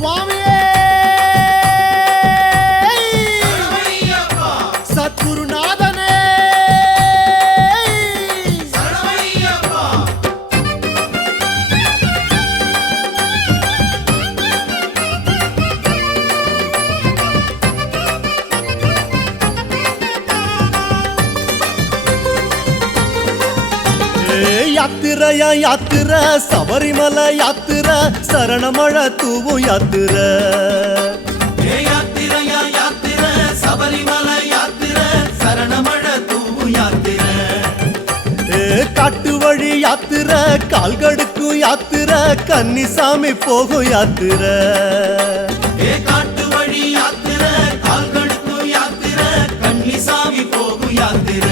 சுவாமியே சத்குருநாதனே யாத்திரையா யாத்திர சபரிமலை யாத்திர சரணமழ தூவும் யாத்திர யாத்திரையா யாத்திர சபரிமலை யாத்திர சரணமழ தூவும் யாத்திர காட்டு வழி யாத்திர கால்கடுக்கும் யாத்திர கன்னிசாமி போகும் யாத்திர காட்டு வழி யாத்திர கால்கடுக்கும் யாத்திர கன்னிசாமி போகும் யாத்திர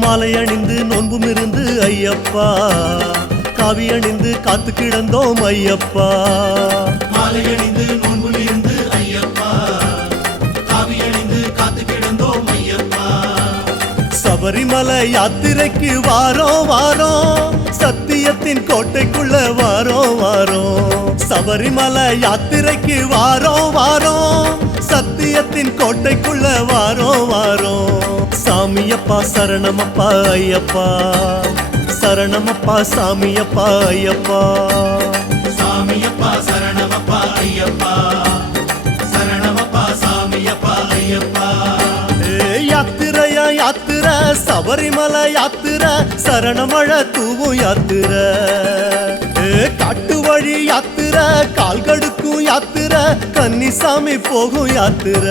மாலை அணிந்து நோன்பும் இருந்து ஐயப்பா காவி அணிந்து காத்து கிடந்தோம் ஐயப்பா மாலை அணிந்து நோன்பும் இருந்து ஐயப்பா காவி அணிந்து காத்து கிடந்தோம் ஐயப்பா சபரிமலை யாத்திரைக்கு வாரோம் வாரோம் சத்தியத்தின் கோட்டைக்குள்ள வாரோம் வாரோம் சபரிமலை யாத்திரைக்கு வாரோம் வாரோம் சத்தியத்தின் கோட்டைக்குள்ள வாரோம் வாரோம் சாமியப்பா சரணமப்பா ஐயப்பா சரணமப்பா சாமியப்பா ஐயப்பா சாமியப்பா சரணமப்பா ஐயப்பா சரணமப்பா சாமியப்பா ஐயப்பா யாத்திரையா யாத்திர சபரிமலை யாத்திர சரணமழ தூவும் யாத்திர காட்டு வழி யாத்திர கால்கடுக்கும் யாத்திர கன்னிசாமி போகும் யாத்திர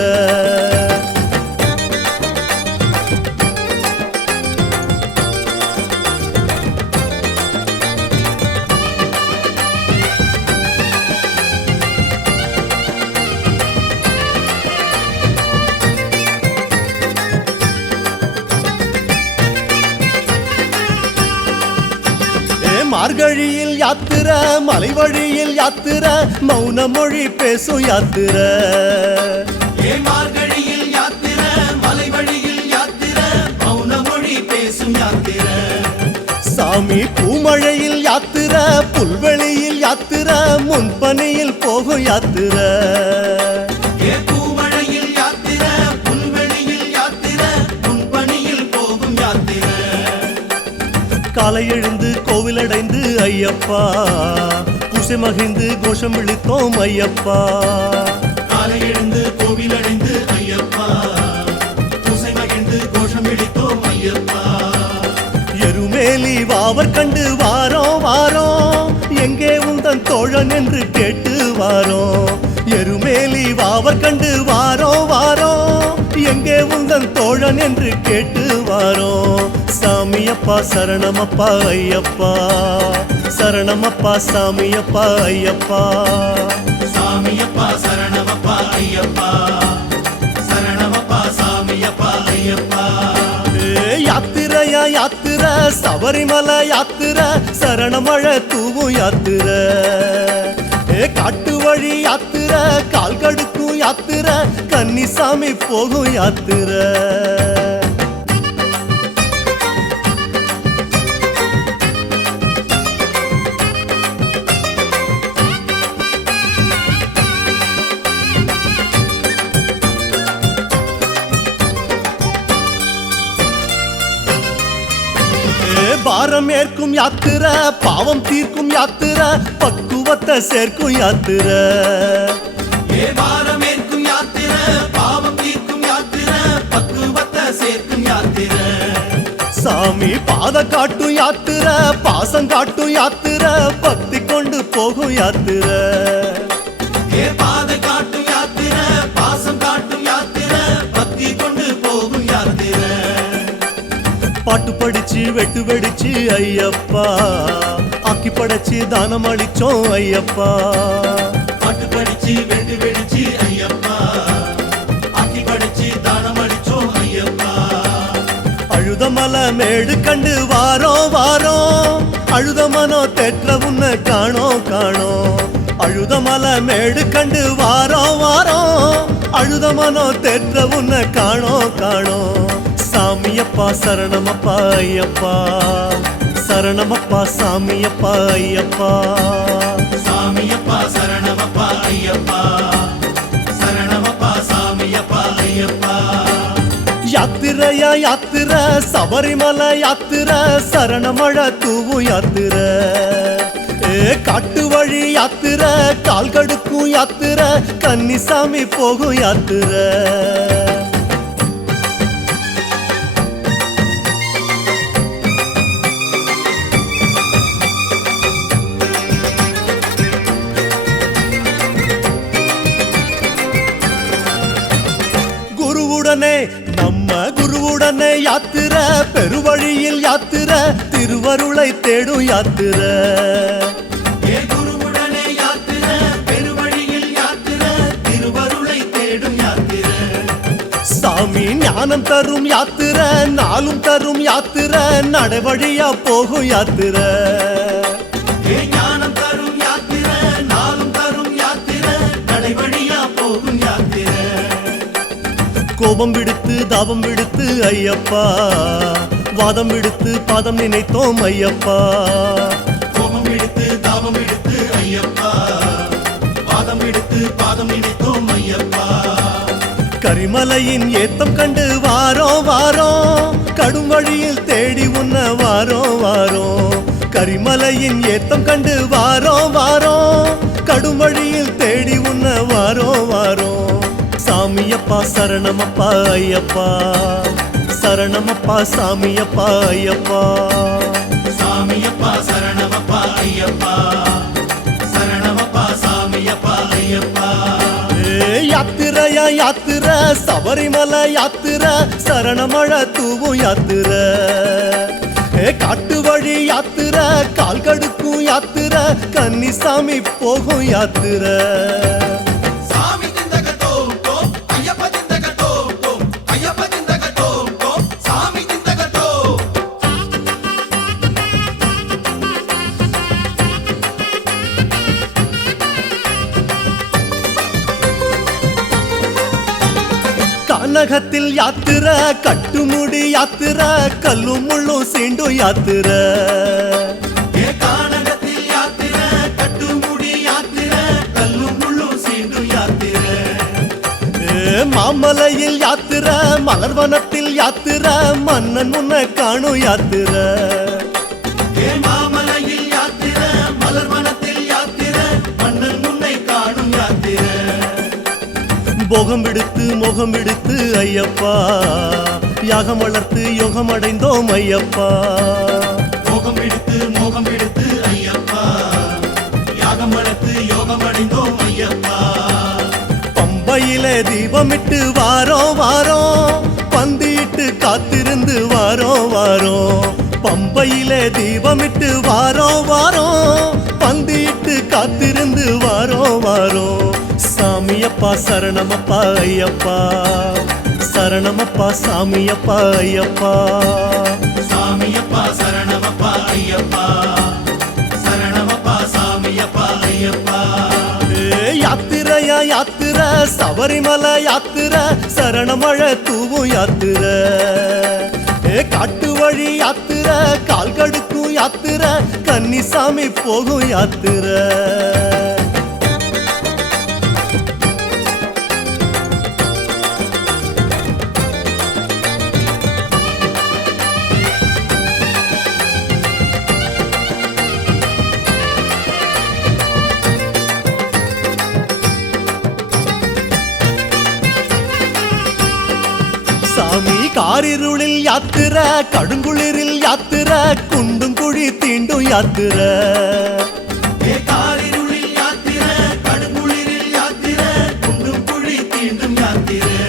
மார்கழியில் யாத்திர மலை வழியில் யாத்திர மௌன மொழி பேசும் யாத்திர மார்கழியில் யாத்திர மலை வழியில் யாத்திர மௌன மொழி பேசும் யாத்திர சாமி பூமழையில் யாத்திர புல்வெளியில் யாத்திர முன்பனியில் போகும் யாத்திர பூமழையில் யாத்திர புல்வெளியில் யாத்திர முன்பனியில் போகும் யாத்திர காலை எழுந்து கோவிலடைந்து ஐயப்பா பூசை மகிழ்ந்து கோஷம் விழித்தோம் ஐயப்பா காலை எழுந்து கோவிலடைந்து ஐயப்பா பூசை மகிழ்ந்து கோஷம் விழித்தோம் ஐயப்பா எருமேலி வாவர் கண்டு வாரோம் வாரோம் எங்கே உந்தன் தோழன் என்று கேட்டு வாரோம் எருமேலி வாவர் கண்டு வாரோம் வாரோம் எங்கே உந்தன் தோழன் என்று கேட்டு வாரோம் சாமியப்பா சரணமப்பா ஐயப்பா சரணமப்பா சாமியப்பா ஐயப்பா சாமியப்பா சரணமப்பா ஐயப்பா சரணமப்பா சாமியப்பா ஐயப்பா யாத்திரையா யாத்திர சபரிமலை யாத்திர சரணமழ தூவும் யாத்திர காட்டு வழி யாத்திர கால்கடுக்கும் யாத்திர கன்னிசாமி போகும் யாத்திர பாரம் ஏற்கும் யாத்திர பாவம் தீர்க்கும் யாத்திர பக்குவத்தை சேர்க்கும் யாத்திர பாரம் ஏற்கும் யாத்திர பாவம் தீர்க்கும் யாத்திர பக்குவத்தை சேர்க்கும் யாத்திர சாமி பாத காட்டும் யாத்திர பாசம் காட்டும் யாத்திர பக்தி கொண்டு போகும் யாத்திர பாத காட்டும் யாத்திர பாசம் காட்டும் யாத்திர பக்தி கொண்டு போகும் யாத்திர பாட்டு படிச்சு வெட்டு வெடிச்சு ஐயப்பா ஆக்கி படைச்சு தானம் அளிச்சோம் ஐயப்பா பாட்டு படிச்சு வெட்டு வெடிச்சு ஐயப்பா ஆக்கி படிச்சு தானம் அளிச்சோம் ஐயப்பா அழுதமலை மேடு கண்டு வாரோம் வாரோம் அழுத மனோ தெற்ற உன்னை காணோம் காணோம் அழுதமலை மேடு கண்டு வாரோம் வாரோம் அழுத மனோ தெற்ற உன்னை காணோம் காணோம் சாமியப்பா சரணமப்பா ஐயப்பா சரணமப்பா சாமியப்பா ஐயப்பா சாமியப்பா சரணமப்பா யாத்திரை சபரிமலை யாத்திரை சரணமழை தூவும் யாத்திரை காட்டு வழி யாத்திரை கால் கடுக்கும் யாத்திரை கன்னிசாமி போகும் யாத்திரை குருவுடனே நம்ம குருவுடனே யாத்திரை பெருவழியில் யாத்திரை திருவருளை தேடும் யாத்திரை குருவுடனே யாத்திரை பெருவழியில் யாத்திரை திருவருளை தேடும் யாத்திரை சாமி ஞானம் தரும் யாத்திரை நாளும் தரும் யாத்திரை நடைவழியா போகும் யாத்திரை ஞானம் தரும் யாத்திரை நாளும் தரும் யாத்திரை நடைவழியா போகும் யாத்திரை கோபம் விடுத்து தாபம் விடுத்து ஐயப்பா வாதம் விடுத்து பாதம் நினைத்தோம் ஐயப்பா கோபம் எடுத்து தாபம் எடுத்து ஐயப்பா பாதம் எடுத்து பாதம் நினைத்தோம் ஐயப்பா கரிமலையின் ஏத்தம் கண்டு வாரோம் வாரோம் கடும் வழியில் தேடி உன்ன வாரோம் வாரோம் கரிமலையின் ஏத்தம் கண்டு வாரோம் வாரோம் கடும் வழியில் தேடி உன்ன வாரோம் வாரோம் சாமியப்பா சரணமப்பா ஐயப்பா சரணமப்பா சாமியப்பா ஐயப்பா சாமியப்பா சரணமப்பா ஐயப்பா சரணமப்பா சாமியப்பா ஐயப்பா யாத்திரையா யாத்திரை சபரிமலை யாத்திரை சரணமழை தூவும் யாத்திரை காட்டு வழி யாத்திரை கால் கடுக்கும் யாத்திரை கன்னிசாமி போகும் யாத்திரை சாமி திந்தகட்டோ ஐயப்ப திந்தகட்டோ ஐயப்ப திந்தகட்டோ சாமி திந்தகட்டோ கானகத்தில் யாத்திரை கட்டுமுடி யாத்திரை கல்லும் முள்ளும் சீண்டும் யாத்திரை கானகத்தில் யாத்திரை கட்டுமுடி யாத்திரை கல்லும் முள்ளும் சீண்டும் யாத்திரை மாமலையில் யாத்திரை மலர்வனத்தில் யாத்திரை மன்னன் முன்ன காணும் யாத்திரை மாமலையில் யாத்திரை மலர்வனத்தில் யாத்திரை மன்னன் முன்னை காணும் யாத்திரை போகம் விடுத்து மோகம் விடுத்து ஐயப்பா யாகம் வளர்த்து யோகம் அடைந்தோம் ஐயப்பா மோகம் எடுத்து ஐயப்பா யாகம் வளர்த்து யோகம் அடைந்தோம் ஐயப்பா பம்பையிலே தீபமிட்டு வாரோம் வாரோம் பந்தியிட்டு காத்திருந்து வாரோம் வாரோம் பம்பையிலே தீபமிட்டு வாரோம் வாரோம் பந்தியிட்டு காத்திருந்து வாரோம் வாரோம் சாமியப்பா சரணமப்பா ஐயப்பா சரணமப்பா சாமியப்பா ஐயப்பா சாமியப்பா சரணமப்பா ஐயப்பா சரணமப்பா சாமியப்பா ஐயப்பா யாத்திரையா யாத்திரை சபரிமலை யாத்திரை சரணமழை தூவும் யாத்திரை காட்டு வழி யாத்திரை கால் கடுக்கும் யாத்திரை கன்னிசாமி போகும் யாத்திரை சாமி காரிருளில் யாத்திரை கடுங்குளிரில் யாத்திரை குண்டும் குழி தீண்டும் யாத்திரை காரிருளில் யாத்திரை கடுங்குளிரில் யாத்திரை குண்டும் குழி தீண்டும் யாத்திரை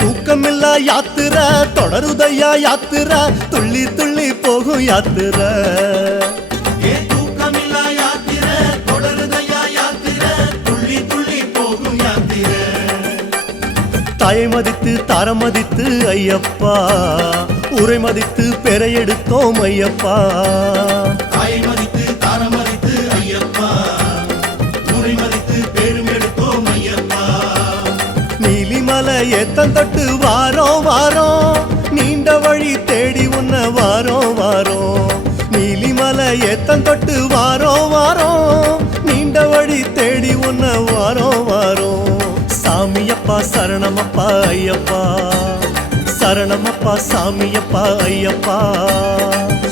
தூக்கமில்லா யாத்திரை தொடருதையா யாத்திரை துள்ளி துள்ளி போகும் யாத்திரை தூக்கமில்லா யாத்திரை தொடருதையா யாத்திரை துள்ளி துள்ளி போகும் யாத்திரை தாயை மதித்து தாரம் மதித்து ஐயப்பா உரை மதித்து பெறை எடுத்தோம் ஐயப்பா தாயை மதித்து தாரம் மதித்து ஐயப்பா உரை மதித்து பேரும் எடுத்தோம் ஐயப்பா நீலிமலை ஏத்தந்தட்டு வாரோம் வாரோம் நீண்ட வழி தேடி உன்ன வாரோம் வாரோம் நீலிமலை ஏத்தந்தட்டு வாரோம் வாரோம் நீண்ட வழி தேடி உன்ன வாரோம் வாரோம் சாமியப்பா சரணமப்பா ஐயப்பா சரணமப்பா சாமியப்பா ஐயப்பா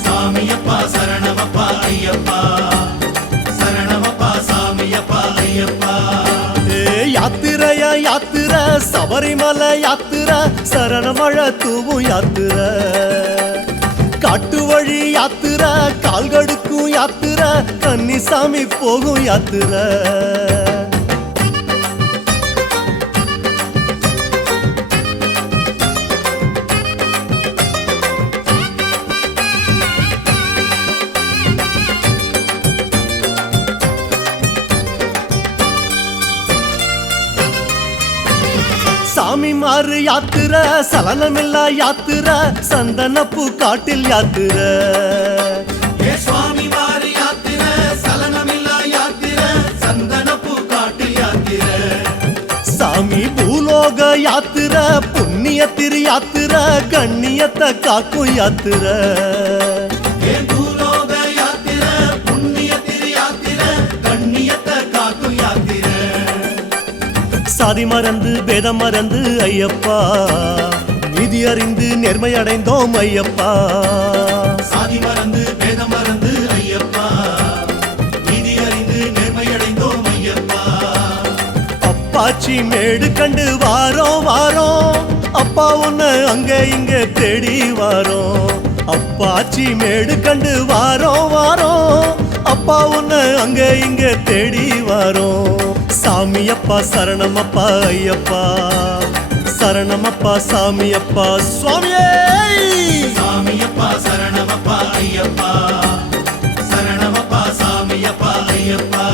சாமியப்பா சரணமப்பா ஐயப்பா சரணமப்பா சாமியப்பா ஐயப்பா யாத்திரையா யாத்திர சபரிமலை யாத்திர சரணமழை தூவும் யாத்திர காட்டு வழி யாத்திர கால்கடுக்கும் யாத்திர கன்னிசாமி போகும் யாத்திர சாமி மாறு யாத்திர சலனமில்லா யாத்திர சந்தனப்பூ காட்டில் யாத்திர ஏ சுவாமி வாரி யாத்திர சலனமில்லா யாத்திர சந்தனப்பூ காட்டில் யாத்திர சாமி பூலோக யாத்திர புண்ணிய திரு யாத்திர கண்ணியத்தை காக்கும் யாத்திர ஏ பூலோக யாத்திர புண்ணிய திரு யாத்திர கண்ணியத்தை காக்கும் யாத்திர சாதி மறந்து பேதம் மறந்து ஐயப்பா நீதி அறிந்து நேர்மை அடைந்தோம் ஐயப்பா சாதி மறந்து பேதம் மறந்து ஐயப்பா நீதி அறிந்து நேர்மை அடைந்தோம் ஐயப்பா அப்பாச்சி மேடு கண்டு வாரோம் வாரோம் அப்பா உன்னை அங்க இங்க தேடி வாரோம் அப்பாச்சி மேடு கண்டு வாரோம் வாரோம் அப்பா உன்னை அங்க இங்க தேடி வாரோம் சாமியப்பா சரணமப்பா ஐயப்பா சரணமப்பா சாமியப்பா சுவாமியே சாமியப்பா சரணமப்பா ஐயப்பா சரணமப்பா சாமியப்பா ஐயப்பா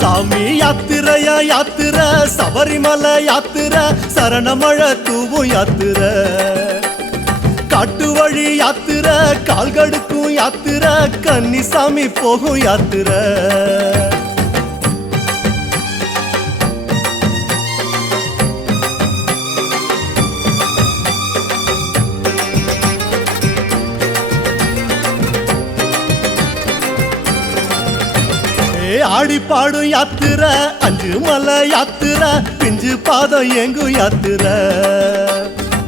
சாமி யாத்திரையா யாத்திர சபரிமலை யாத்திர சரணமழை தூவும் யாத்திர காட்டு வழி யாத்திர கால்கடுக்கும் யாத்திர கன்னிசாமி போகும் யாத்திர ஆடி பாடும் யாத்திர அஞ்சு மலை யாத்திர பிஞ்சு பாதம் எங்கும் யாத்திர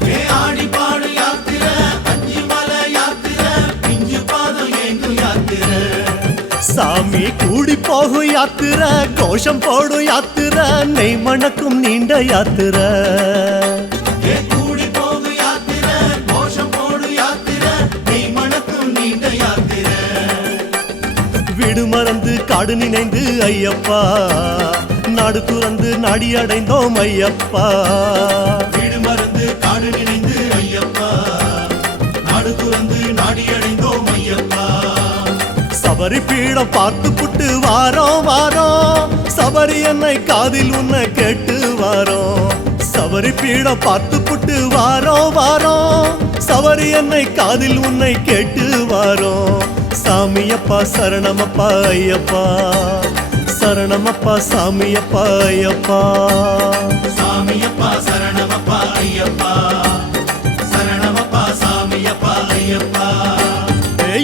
ஏ ஆடி பாடு யாத்திர அஞ்சு மலை யாத்திர பிஞ்சு பாதம் எங்கும் யாத்திர சாமி கூடி போகும் யாத்திர கோஷம் போடும் யாத்திர நெய் மணக்கும் நீண்ட யாத்திர ஏ கூடி போகு யாத்திர கோஷம் போடு யாத்திர நெய் மணக்கும் நீண்ட யாத்திர வீடு மறந்து காடு நினைந்து ஐயப்பா நாடு துறந்து நாடி அடைந்தோம் ஐயப்பா வீடு மறந்து காடு நினைந்து ஐயப்பா நாடு துறந்து நாடி அடைந்தோம் ஐயப்பா சபரி பீடம் பார்த்து புட்டு வாரோம் வாரோம் சபரி என்னை காதில் உன்னை கேட்டு வாரோம் சபரி பீடம் பார்த்து புட்டு வாரோம் வாரோம் சபரி என்னை காதில் உன்னை கேட்டு வாரோம் சாமியப்பா சரணமப்பா ஐயப்பா சரணமப்பா சாமியப்பா ஐயப்பா சாமியப்பா சரணமப்பா ஐயப்பா சரணமப்பா சாமியப்பா ஐயப்பா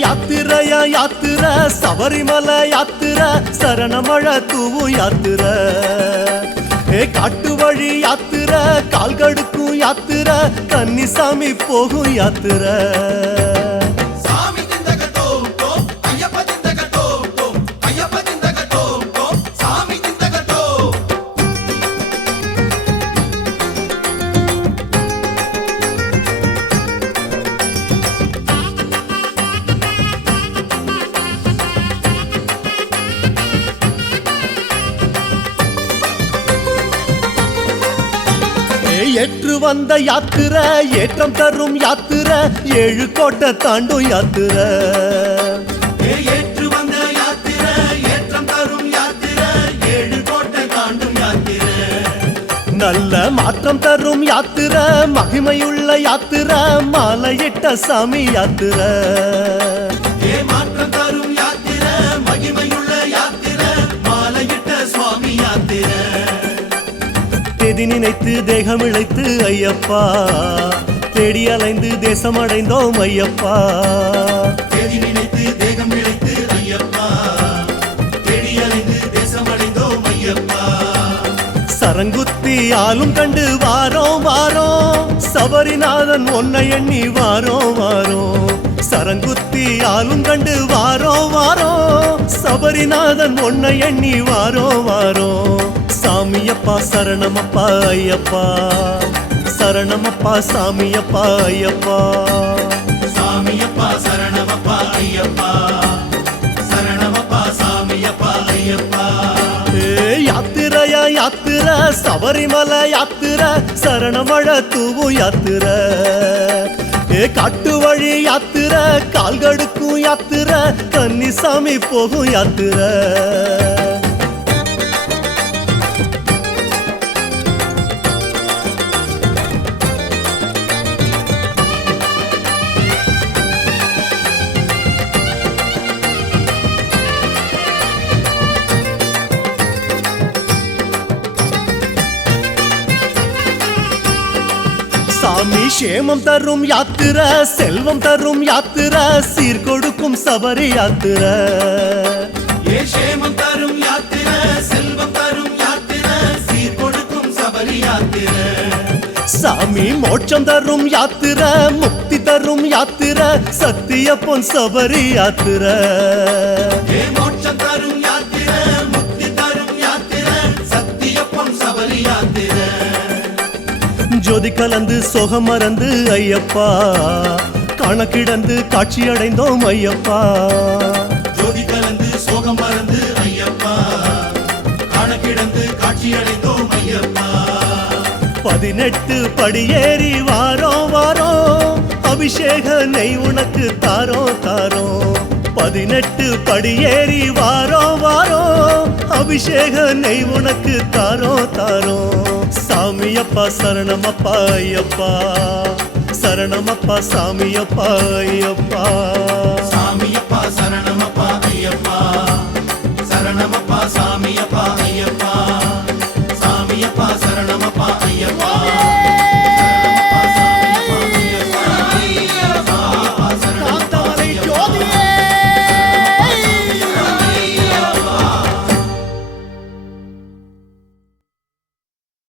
யாத்திரையா யாத்திர சபரிமலை யாத்திர சரணமழை தூவும் யாத்திர காட்டு வழி யாத்திர கால்கடுக்கும் யாத்திர கன்னிசாமி போகும் யாத்திர சாமி திந்தகட்டோ ஐயப்ப திந்தகட்டோ ஐயப்ப திந்தகட்டோ சாமி திந்தகட்டோ ஏற்று வந்த யாத்திர ஏற்றம் தரும் யாத்திர ஏழு கோட்டை தாண்டும் யாத்திர ஏற்று வந்த யாத்திர ஏற்றம் தரும் யாத்திர ஏழு கோட்டை தாண்டும் யாத்திர நல்ல மாற்றம் தரும் யாத்திர மகிமையுள்ள யாத்திர மாலையிட்ட சாமி யாத்திர மாற்றம் தரும் யாத்திர மகிமையுள்ள யாத்திர மாலையிட்ட சுவாமி யாத்திர தேதி நினைத்து தேகம் இழைத்து ஐயப்பா தேடி அலைந்து தேசம் அடைந்தோம் ஐயப்பா தேதி நினைத்து தேகம் இழைத்து ஐயப்பா தேடி அலைந்து தேசம் அடைந்தோம் ஐயப்பா சரங்குத்தி ஆளும் கண்டு வாரோம் வாரோம் சபரிநாதன் உன்னை எண்ணி வாரோம் வாரோம் சரங்குத்தி ஆளும் கண்டு வாரோம் வாரோம் சபரிநாதன் உன்னை எண்ணி வாரோம் வாரோம் சாமியப்பா சரணமப்பா ஐயப்பா சரணமப்பா சாமியப்பா ஐயப்பா சாமியப்பா சரணமப்பா ஐயப்பா சரணமப்பா சாமியப்பா ஐயப்பா யாத்திரையா யாத்திர சபரிமலை யாத்திர சரணமழ தூவு யாத்திர காட்டு வழி யாத்திர கால்கடுக்கும் யாத்திர கன்னிசாமி போகும் யாத்திர சாமி சேமம் தரும் யாத்திர செல்வம் தரும் யாத்திர சீர் கொடுக்கும் சபரி யாத்திர ஏஷேமம் தரும் யாத்திர செல்வம் தரும் யாத்திர சீர் கொடுக்கும் சபரி யாத்திர சாமி மோட்சம் தரும் யாத்திர முக்தி தரும் யாத்திர சத்திய பொன் சபரி யாத்திர மோட்சம் தரும் யாத்திர முக்தி தரும் யாத்திர சத்திய பொன் சபரி யாத்திர ஜோதி கலந்து சோகம் மறந்து ஐயப்பா கணக்கிடந்து காட்சி அடைந்தோம் ஐயப்பா ஜோதி கலந்து சோகம் மறந்து ஐயப்பா கணக்கிடந்து காட்சி அடைந்தோம் ஐயப்பா 18 படியேறி வாரோம் வாரோம் அபிஷேக நெய் உனக்கு தாரோ தாரோ 18 படியேறி வாரோம் வாரோம் அபிஷேக நெய் உனக்கு தாரோ தாரோ சாமியப்பா சரணமப்பா ஐயப்பா சரணமப்பா சாமியப்பா ஐயப்பா சாமியப்பா சரணமப்பா ஐயப்பா சரணமப்பா சாமியப்பா